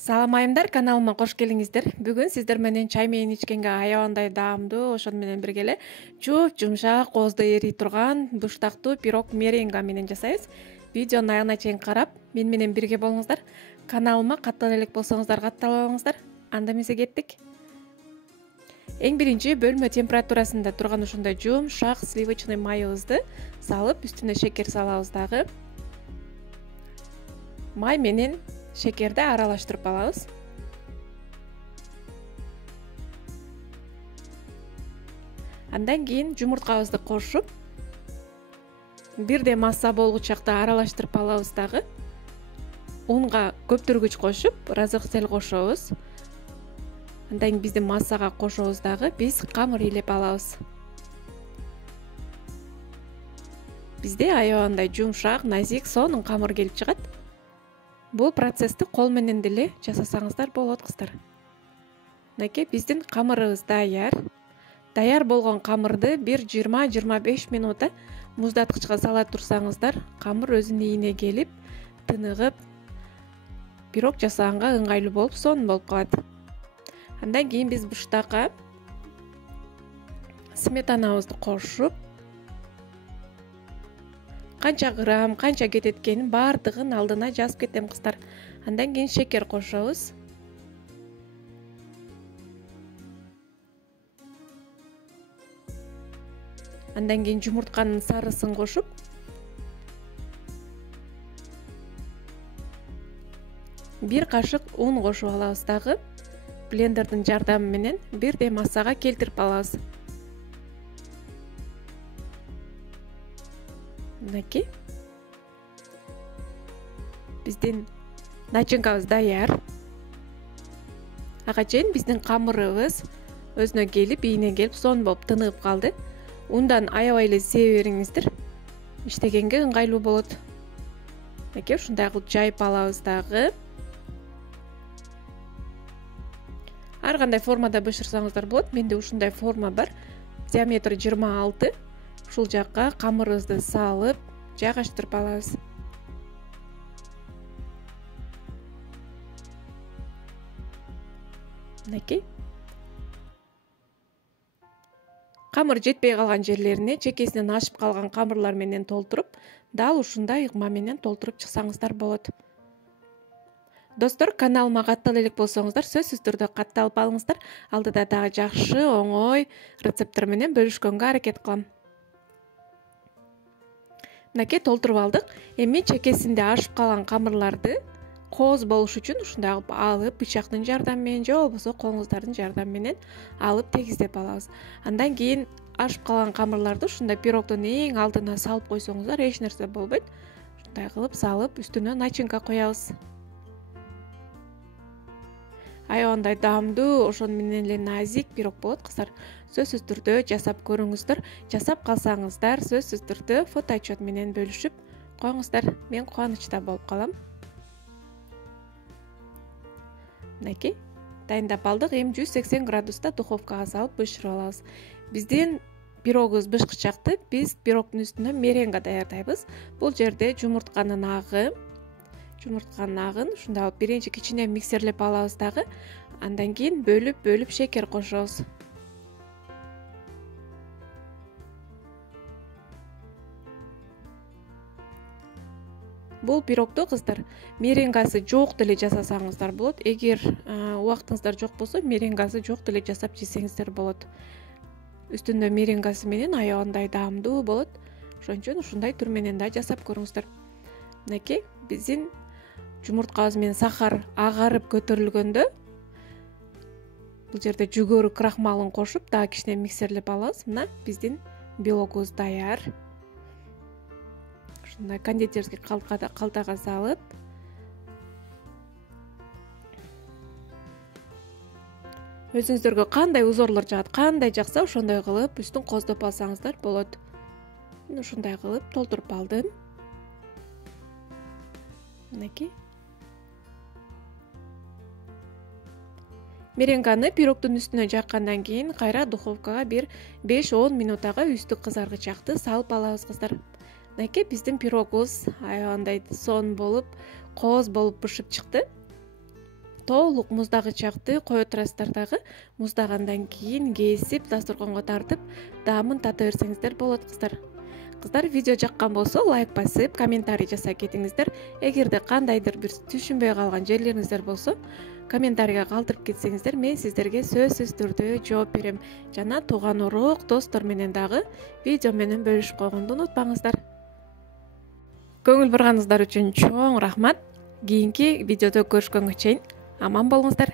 Салам айымдар, каналыма кош келиңиздер. Бүгүн сиздер менен чай менен ичкенге аябандай даамдуу, ошон менен бирге эле жумшак, коозду эрий турган буштактуу пирог меренга менен жасайбыз. Видеонун аягына чейин карап, мен менен бирге болуңуздар. Каналыма каттала элек болсоңуздар, каттала алыңыздар. Анда эмесе кеттик. Эң биринчи бөлмө температурасында турган ушундай жумшак сливочный майыбызды салып, үстүнө шекер салабыз дагы. Май менен шекерди аралаштырып алабыз. Андан кийин жумурткабызды кошуп, бирдей масса болгучакта аралаштырып алабыз дагы. Унга көптүргүч кошуп, разыгсел кошобуз. Андан кийин биздин массага кошобуз дагы, биз камыр илеп алабыз. Бизде аябандай жумшак, назик, сонун камыр келип чыгат. Бул процессти кол менен деле жасасаңыздар болот кыздар. Мынакей биздин камырыбыз даяр. Даяр болгон камырды бир 20-25 минутта муздаткычка сала турсаңыздар, камыр өзүнүн ийине келип, тыныгып, пирог жасаганга ыңгайлуу болуп, сонун болуп калат. Андан кийин биз буштакка сметанабызды кошуп, канча грамм, канча кетет экенин баардыгын алдына жазып кетем кыздар. Андан кийин шекер кошобуз. Андан кийин жумуртканын сарысын кошуп, бир кашык un кошуп алабыз дагы. Блендердин жардамы менен бирдей массага келтирип алабыз. Мынакей. Биздин начинкабыз даяр. Ага чейин биздин камырыбыз өзүнө келип, ийине келип, сонун болуп тыныгып калды. Ундан аябай эле сее бериңиздер. Иштегенге ыңгайлуу болот. Мынакей ушундай кылып жайып алабыз дагы. Ар кандай формада бышырсаңыздар болот. Менде ушундай форма бар. Диаметри 26. Ушул жакка камырыбызды салып, жайгаштырып алабыз. Мынакей. Камыр жетпей калган жерлерине чекесинен ашып калган камырлар менен толтуруп, дал ушундай ыгма менен толтуруп чыксаңыздар болот. Достор, каналыма каттала элек болсоңуздар, сөзсүз түрдө катталып алыңыздар. Алдыда дагы жакшы, оңой рецепттер менен бөлүшкөнгө аракет кылам. Мынакей толтуруп алдык. Эми чекесинде ашып калган камырларды кооз болуш үчүн ушундай алып, бычактын жардамы менен же болбосо колуңуздардын жардамы менен алып тегиздеп алабыз. Андан кийин ашып калган камырларды ушундай пирогдун эң алдына салып койсоңуздар, эч нерсе болбойт. Ушундай кылып салып, үстүнө начинка коебуз. Аябандай даамдуу, ошон менен эле назик пирог болот кыздар. Сөзсүз түрдө жасап көрүңүздөр. Жасап калсаңыздар, сөзсүз түрдө фото отчет менен бөлүшүп коюңуздар. Мен кубанычта болуп калам. Мынакей, дайындап алдык. Эми 180 градуста духовкага салып бышырып алабыз. Биздин пирогубуз бышкычакты, биз пирогдун үстүнө меренга даярдайбыз. Бул жерде жумуртканын агын ушундай алып биринчи кичине миксерлеп алабыз дагы. Андан кийин бөлүп шекер кошобуз. Бул пирогду кыздар меренгасы жок деле жасасаңыздар болот. Эгер убактыңыздар жок болсо, меренгасы жок деле жасап жесеңиздер болот. Үстүндө меренгасы менен аябандай даамдуу болот. Ошон үчүн ушундай түр менен да жасап көрүңүздөр. Мынакей, биздин жумурткабыз менен сахар агарып көтөрүлгөндө бул жерде жүгөрү крахмалын кошуп, дагы кичине миксерлеп алабыз. Мына биздин белогубуз даяр. Ушундай кондитерский калтага салып, өзүңүздөргө кандай узорлор жагат, кандай жакса ошондой кылып үстүн коздоп алсаңыздар болот. Мен ушундай кылып толтуруп алдым. Мынакей. Меренганы пирогдун үстүнө жаккандан кийин кайра духовкага бир 5-10 минутага үстү кызаргычакты салып алабыз кыздар. Мынакей биздин пирогубуз аябандай сонун болуп, кооз болуп бышып чыкты. толук муздагычакты кое турасыздар дагы. Муздагандан кийин кесип дасторконго тартып даамын тата берсеңиздер болот кыздар. Кыздар, видео жаккан болсо лайк басып, комментарий жасап кетиңиздер. Эгерде кандайдыр бир түшүнбөй калган жерлериңиздер болсо, комментарийге калтырып кетсеңиздер, мен сиздерге сөзсүз түрдө жооп берем. Жана тууган урук, достор менен дагы видео менен бөлүшүп койгонду унутпаңыздар. Көңүл бурганыңыздар үчүн чоң рахмат. Кийинки видеодо көрүшкөнгө чейин аман болуңуздар.